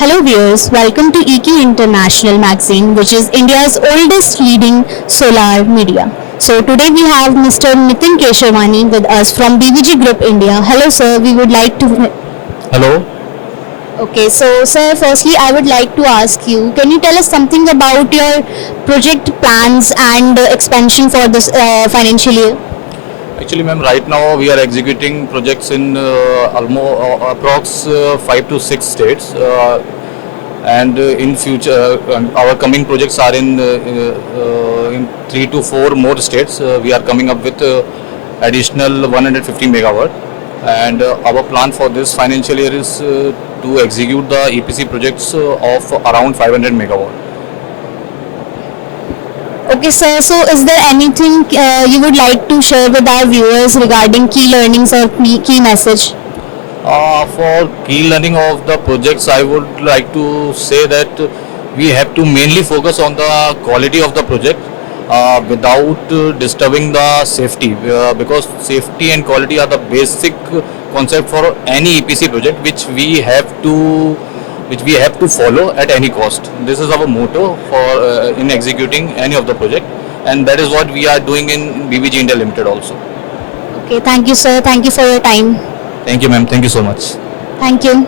Hello viewers, welcome to EQ International magazine, which is India's oldest leading solar media. So today we have Mr. Nitin Keshavani with us from BVG Group India. Hello sir, we would like to... Hello. Okay, so sir, firstly I would like to ask you, can you tell us something about your project plans and expansion for this financial year? Actually, ma'am, right now we are executing projects in almost approx 5 to 6 states, and in future our coming projects are in 3 to 4 more states. We are coming up with additional 150 megawatt, and our plan for this financial year is to execute the EPC projects of around 500 megawatt. Okay, sir. So, is there anything you would like to share with our viewers regarding key learnings or key message? For key learning of the projects, I would like to say that we have to mainly focus on the quality of the project without disturbing the safety, because safety and quality are the basic concept for any EPC project which we have to follow at any cost. This is our motto for in executing any of the project, and that is what we are doing in BVG India Limited also. Okay, thank you, sir. Thank you for your time. Thank you, ma'am. Thank you so much. Thank you.